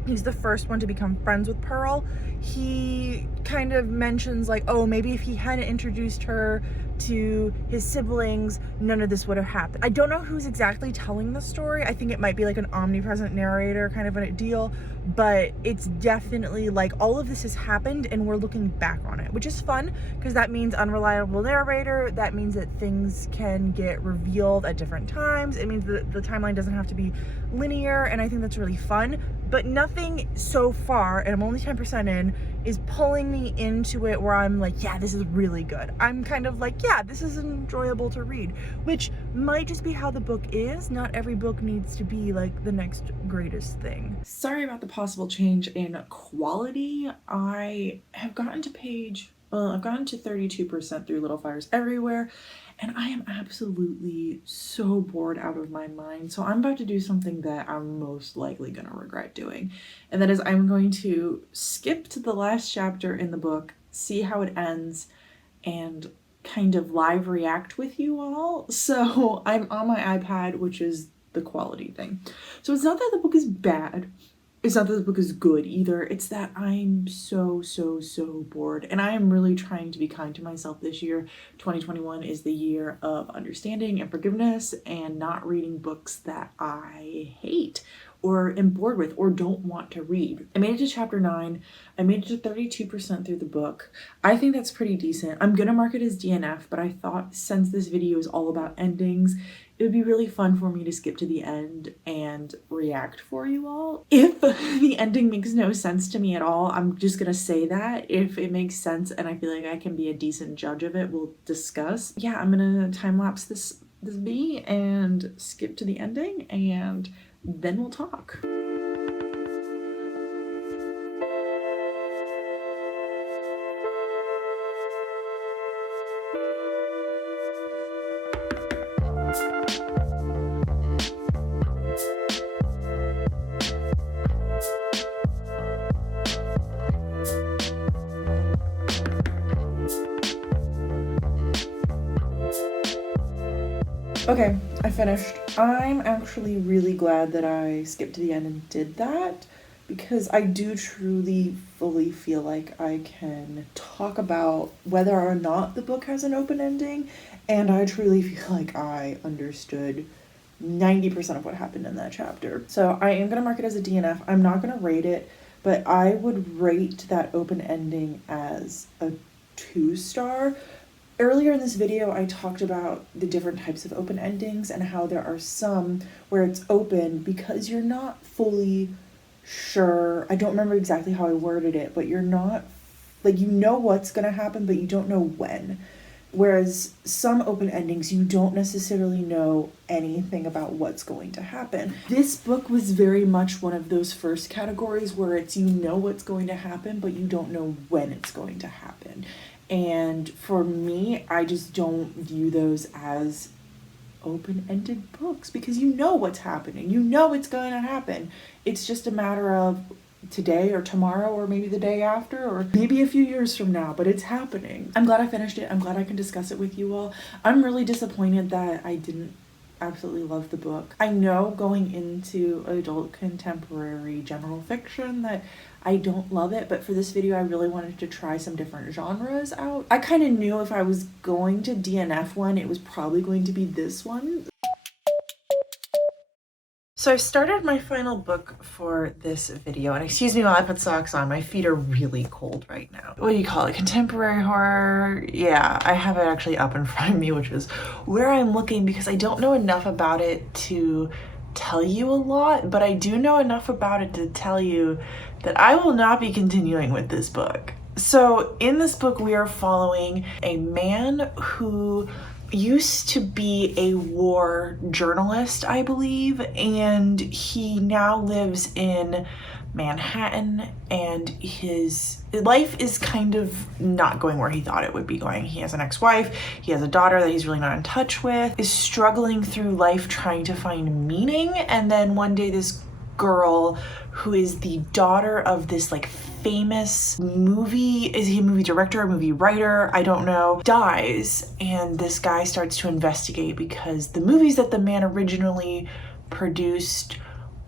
he's the first one to become friends with Pearl. He kind of mentions like, oh, maybe if he hadn't introduced her to his siblings, none of this would have happened. I don't know who's exactly telling the story. I think it might be like an omnipresent narrator kind of a deal, but it's definitely like all of this has happened and we're looking back on it, which is fun because that means unreliable narrator. That means that things can get revealed at different times. It means that the timeline doesn't have to be linear, and I think that's really fun. But nothing so far, and I'm only 10% in, is pulling me into it where I'm like, yeah, this is really good. I'm kind of like, yeah, this is enjoyable to read, which might just be how the book is. Not every book needs to be like the next greatest thing. Sorry about the possible change in quality. I have gotten to 32% through Little Fires Everywhere, and I am absolutely so bored out of my mind. So I'm about to do something that I'm most likely gonna regret doing. And that is I'm going to skip to the last chapter in the book, see how it ends, and kind of live react with you all. So I'm on my iPad, which is the quality thing. So it's not that the book is bad. It's not that the book is good either. It's that I'm so bored, and I am really trying to be kind to myself this year. 2021 is the year of understanding and forgiveness and not reading books that I hate or am bored with or don't want to read. I made it to chapter 9. I made it to 32% through the book. I think that's pretty decent. I'm gonna mark it as DNF, but I thought since this video is all about endings, it would be really fun for me to skip to the end and react for you all. If the ending makes no sense to me at all, I'm just gonna say that. If it makes sense and I feel like I can be a decent judge of it, we'll discuss. Yeah, I'm gonna time-lapse this bee and skip to the ending, and then we'll talk. Okay, I finished. I'm actually really glad that I skipped to the end and did that, because I do truly fully feel like I can talk about whether or not the book has an open ending, and I truly feel like I understood 90% of what happened in that chapter. So I am gonna mark it as a DNF. I'm not gonna rate it, but I would rate that open ending as a 2-star. Earlier in this video, I talked about the different types of open endings and how there are some where it's open because you're not fully sure. I don't remember exactly how I worded it, but you're not, like, you know what's gonna happen, but you don't know when. Whereas some open endings, you don't necessarily know anything about what's going to happen. This book was very much one of those first categories where it's you know what's going to happen, but you don't know when it's going to happen. And for me, I just don't view those as open-ended books because you know what's happening. You know it's going to happen. It's just a matter of today or tomorrow or maybe the day after or maybe a few years from now, but it's happening. I'm glad I finished it. I'm glad I can discuss it with you all. I'm really disappointed that I didn't absolutely love the book. I know going into adult contemporary general fiction that I don't love it, but for this video I really wanted to try some different genres out. I kind of knew if I was going to DNF one, it was probably going to be this one. So I started my final book for this video, and excuse me while I put socks on, my feet are really cold right now. What do you call it? Contemporary horror? Yeah, I have it actually up in front of me, which is where I'm looking because I don't know enough about it to tell you a lot, but I do know enough about it to tell you that I will not be continuing with this book. So in this book, we are following a man who used to be a war journalist, I believe, and he now lives in Manhattan, and his life is kind of not going where he thought it would be going. He has an ex-wife, he has a daughter that he's really not in touch with, is struggling through life trying to find meaning, and then one day this girl who is the daughter of this like famous is he a movie director, a movie writer, I don't know, dies, and this guy starts to investigate because the movies that the man originally produced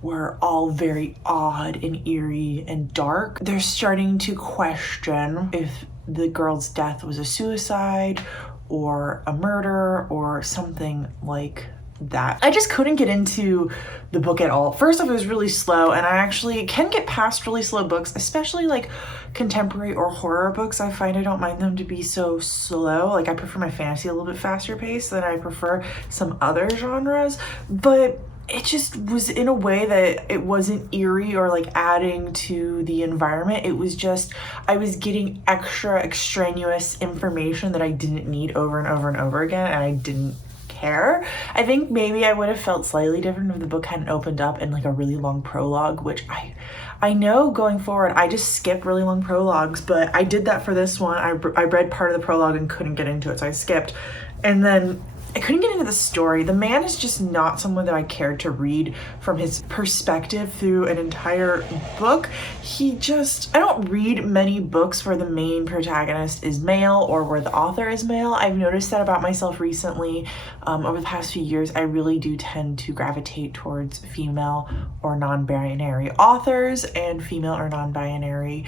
were all very odd and eerie and dark. They're starting to question if the girl's death was a suicide or a murder or something like that. I just couldn't get into the book at all. First off, it was really slow, and I actually can get past really slow books, especially like contemporary or horror books. I find I don't mind them to be so slow. Like I prefer my fantasy a little bit faster paced than I prefer some other genres, but it just was in a way that it wasn't eerie or like adding to the environment. It was just, I was getting extra extraneous information that I didn't need over and over and over again, and I didn't care. I think maybe I would have felt slightly different if the book hadn't opened up in like a really long prologue, which I know going forward I just skip really long prologues, but I did that for this one. I read part of the prologue and couldn't get into it, so I skipped, and then I couldn't get into the story. The man is just not someone that I cared to read from his perspective through an entire book. I don't read many books where the main protagonist is male or where the author is male. I've noticed that about myself recently. Over the past few years, I really do tend to gravitate towards female or non-binary authors and female or non-binary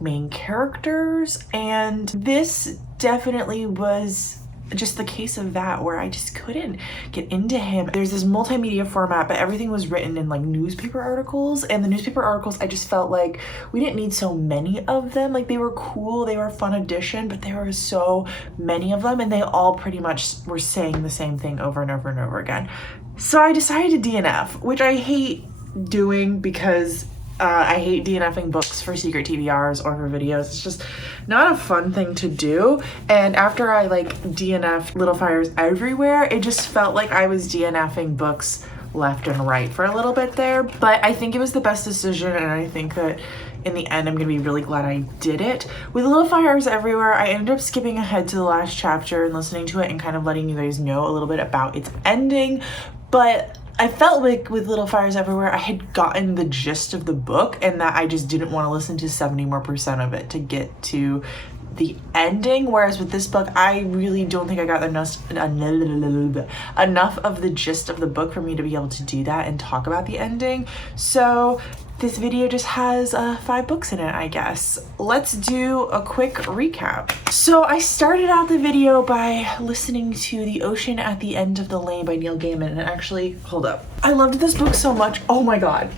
main characters. And this definitely was just the case of that, where I just couldn't get into him. There's this multimedia format, but everything was written in like newspaper articles, and the newspaper articles, I just felt like we didn't need so many of them. Like they were cool, they were a fun addition, but there were so many of them, and they all pretty much were saying the same thing over and over and over again. So I decided to DNF, which I hate doing because I hate DNFing books for secret TBRs or for videos. It's just not a fun thing to do. And after I like DNF'd Little Fires Everywhere, it just felt like I was DNFing books left and right for a little bit there. But I think it was the best decision, and I think that in the end I'm gonna be really glad I did it. With Little Fires Everywhere, I ended up skipping ahead to the last chapter and listening to it and kind of letting you guys know a little bit about its ending. But I felt like with Little Fires Everywhere, I had gotten the gist of the book, and that I just didn't want to listen to 70% more of it to get to the ending. Whereas with this book, I really don't think I got enough of the gist of the book for me to be able to do that and talk about the ending. So this video just has 5 books in it, I guess. Let's do a quick recap. So I started out the video by listening to The Ocean at the End of the Lane by Neil Gaiman, and actually, hold up. I loved this book so much. Oh my God.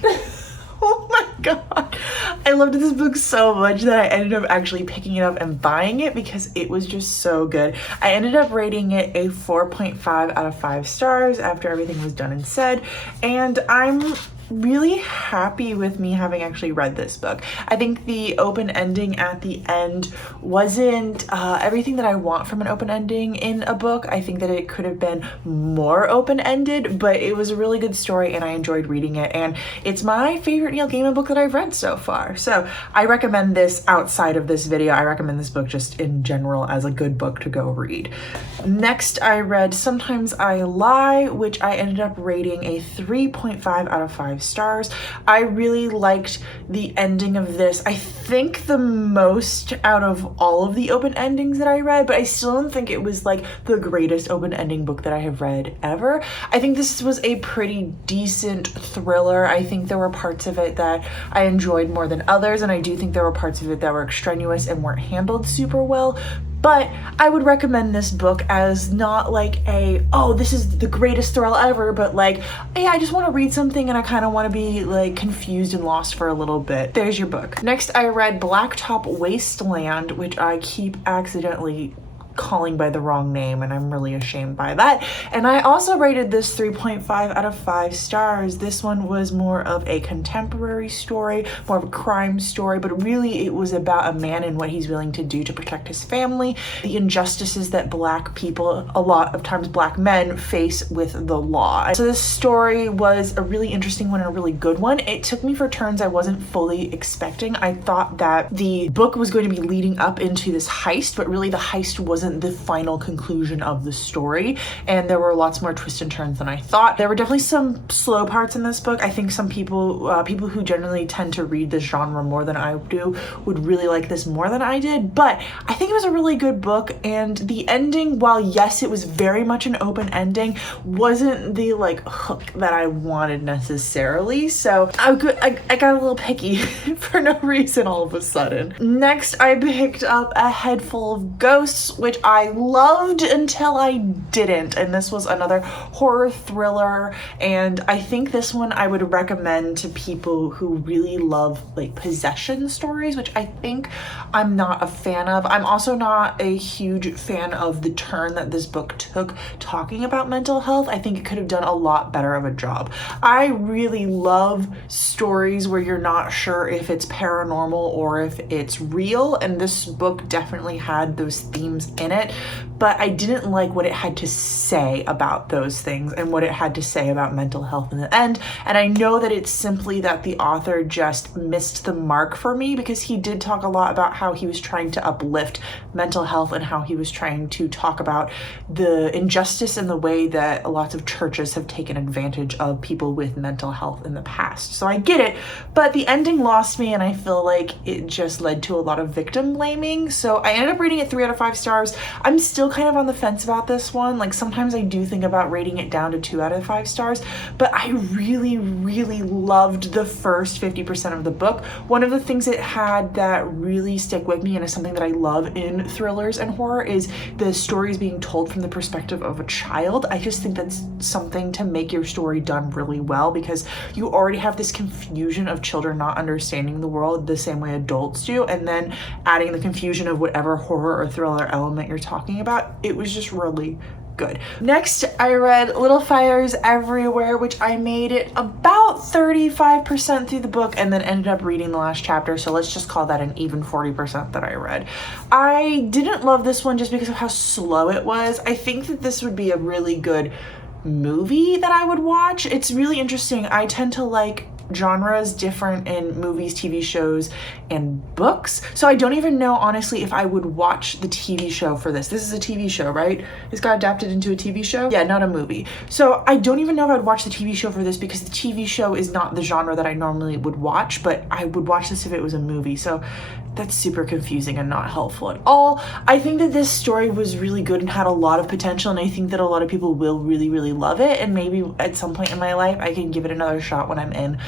Oh my God. I loved this book so much that I ended up actually picking it up and buying it because it was just so good. I ended up rating it a 4.5 out of 5 stars after everything was done and said, and I'm really happy with me having actually read this book. I think the open ending at the end wasn't everything that I want from an open ending in a book. I think that it could have been more open-ended, but it was a really good story and I enjoyed reading it, and it's my favorite Neil Gaiman book that I've read so far. So I recommend this outside of this video. I recommend this book just in general as a good book to go read. Next, I read Sometimes I Lie, which I ended up rating a 3.5 out of 5 5 stars. I really liked the ending of this. I think the most out of all of the open endings that I read, but I still don't think it was like the greatest open ending book that I have read ever. I think this was a pretty decent thriller. I think there were parts of it that I enjoyed more than others, and I do think there were parts of it that were extraneous and weren't handled super well. But I would recommend this book as not like oh, this is the greatest thriller ever, but like, yeah, I just want to read something and I kind of want to be like confused and lost for a little bit. There's your book. Next, I read Blacktop Wasteland, which I keep accidentally calling by the wrong name, and I'm really ashamed by that. And I also rated this 3.5 out of 5 stars. This one was more of a contemporary story, more of a crime story, but really it was about a man and what he's willing to do to protect his family, the injustices that Black people, a lot of times Black men, face with the law. So this story was a really interesting one and a really good one. It took me for turns I wasn't fully expecting. I thought that the book was going to be leading up into this heist, but really the heist wasn't the final conclusion of the story, and there were lots more twists and turns than I thought. There were definitely some slow parts in this book. I think some people who generally tend to read this genre more than I do would really like this more than I did, but I think it was a really good book. And the ending, while yes, it was very much an open ending, wasn't the like hook that I wanted necessarily. So I got a little picky for no reason all of a sudden. Next, I picked up A Head Full of Ghosts, which I loved until I didn't, and this was another horror thriller, and I think this one I would recommend to people who really love like possession stories, which I think I'm not a fan of. I'm also not a huge fan of the turn that this book took talking about mental health. I think it could have done a lot better of a job. I really love stories where you're not sure if it's paranormal or if it's real, and this book definitely had those themes in it, but I didn't like what it had to say about those things and what it had to say about mental health in the end. And I know that it's simply that the author just missed the mark for me, because he did talk a lot about how he was trying to uplift mental health and how he was trying to talk about the injustice and the way that lots of churches have taken advantage of people with mental health in the past. So I get it, but the ending lost me, and I feel like it just led to a lot of victim blaming. So I ended up rating it 3 out of 5 stars. I'm still kind of on the fence about this one. Like sometimes I do think about rating it down to 2 out of 5 stars, but I really, really loved the first 50% of the book. One of the things it had that really stick with me, and is something that I love in thrillers and horror, is the stories being told from the perspective of a child. I just think that's something to make your story done really well, because you already have this confusion of children not understanding the world the same way adults do, and then adding the confusion of whatever horror or thriller element you're talking about. It was just really good. Next, I read Little Fires Everywhere, which I made it about 35% through the book and then ended up reading the last chapter, so let's just call that an even 40% that I read. I didn't love this one just because of how slow it was. I think that this would be a really good movie that I would watch. It's really interesting. I tend to like genres different in movies, TV shows, and books. So I don't even know, honestly, if I would watch the TV show for this. This is a TV show, right? This got adapted into a TV show? Yeah, not a movie. So I don't even know if I'd watch the TV show for this, because the TV show is not the genre that I normally would watch, but I would watch this if it was a movie. So that's super confusing and not helpful at all. I think that this story was really good and had a lot of potential, and I think that a lot of people will really, really love it, and maybe at some point in my life I can give it another shot when I'm in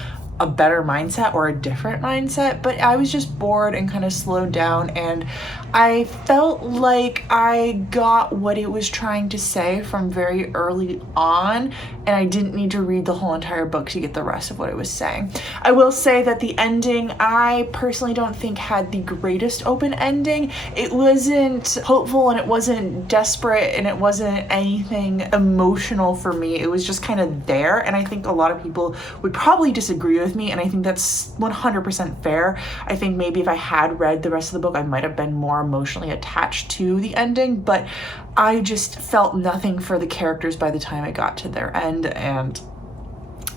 a better mindset or a different mindset. But I was just bored and kind of slowed down, and I felt like I got what it was trying to say from very early on, and I didn't need to read the whole entire book to get the rest of what it was saying. I will say that the ending, I personally don't think had the greatest open ending. It wasn't hopeful, and it wasn't desperate, and it wasn't anything emotional for me. It was just kind of there, and I think a lot of people would probably disagree with me, and I think that's 100% fair. I think maybe if I had read the rest of the book, I might have been more emotionally attached to the ending, but I just felt nothing for the characters by the time I got to their end, and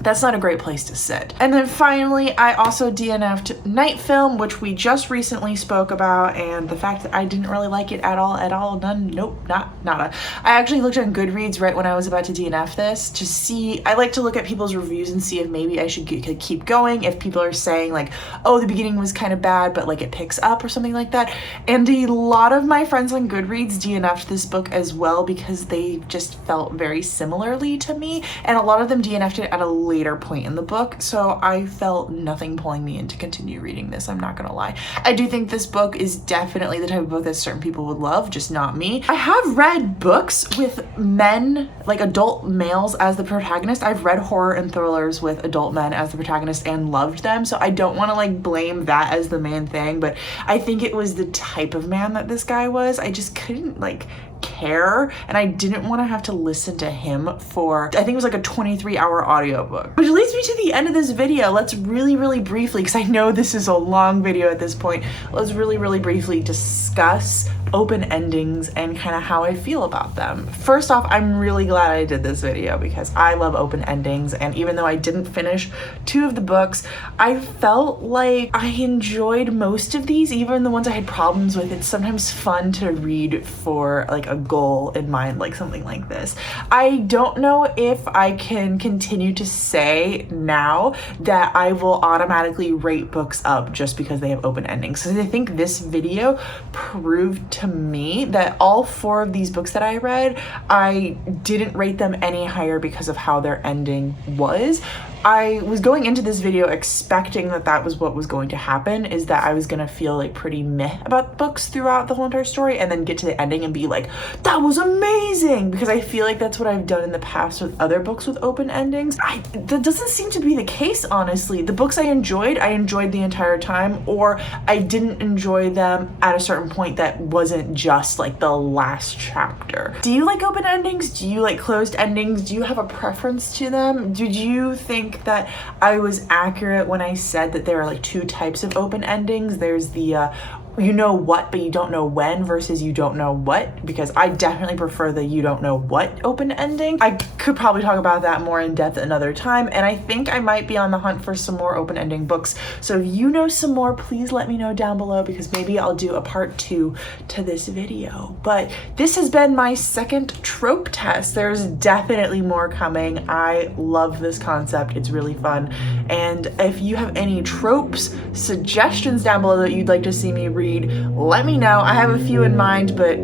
that's not a great place to sit. And then finally, I also DNF'd Night Film, which we just recently spoke about, and the fact that I didn't really like it at all, none, nope, nada. I actually looked on Goodreads right when I was about to DNF this to see, I like to look at people's reviews and see if maybe I should keep going, if people are saying like, oh, the beginning was kind of bad, but like it picks up or something like that. And a lot of my friends on Goodreads DNF'd this book as well because they just felt very similarly to me, and a lot of them DNF'd it at a later point in the book, so I felt nothing pulling me in to continue reading this, I'm not gonna lie. I do think this book is definitely the type of book that certain people would love, just not me. I have read books with men, like adult males as the protagonist. I've read horror and thrillers with adult men as the protagonist and loved them, so I don't want to like blame that as the main thing, but I think it was the type of man that this guy was. I just couldn't like care, and I didn't want to have to listen to him for, I think it was like a 23-hour audiobook. Which leads me to the end of this video. Let's really briefly, because I know this is a long video at this point, let's really briefly discuss open endings and kind of how I feel about them. First off, I'm really glad I did this video because I love open endings, and even though I didn't finish 2 of the books, I felt like I enjoyed most of these, even the ones I had problems with. It's sometimes fun to read for like a goal in mind, like something like this. I don't know if I can continue to say now that I will automatically rate books up just because they have open endings. So I think this video proved to me that all 4 of these books that I read, I didn't rate them any higher because of how their ending was. I was going into this video expecting that that was what was going to happen, is that I was gonna feel like pretty meh about books throughout the whole entire story and then get to the ending and be like, that was amazing, because I feel like that's what I've done in the past with other books with open endings. That doesn't seem to be the case, honestly. The books I enjoyed the entire time, or I didn't enjoy them at a certain point that wasn't just like the last chapter. Do you like open endings? Do you like closed endings? Do you have a preference to them? Did you think that I was accurate when I said that there are like 2 types of open endings? There's the you know what but you don't know when versus you don't know what, because I definitely prefer the you don't know what open ending. I could probably talk about that more in depth another time, and I think I might be on the hunt for some more open ending books. So if you know some more, please let me know down below, because maybe I'll do a part 2 to this video. But this has been my second trope test. There's definitely more coming. I love this concept, it's really fun. And if you have any tropes suggestions down below that you'd like to see me read, let me know. I have a few in mind, but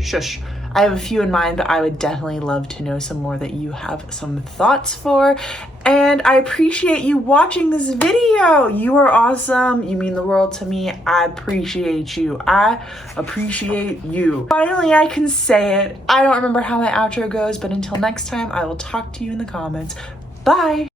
shush. I have a few in mind, but I would definitely love to know some more that you have some thoughts for. And I appreciate you watching this video. You are awesome. You mean the world to me. I appreciate you. I appreciate you. Finally, I can say it. I don't remember how my outro goes, but until next time, I will talk to you in the comments. Bye.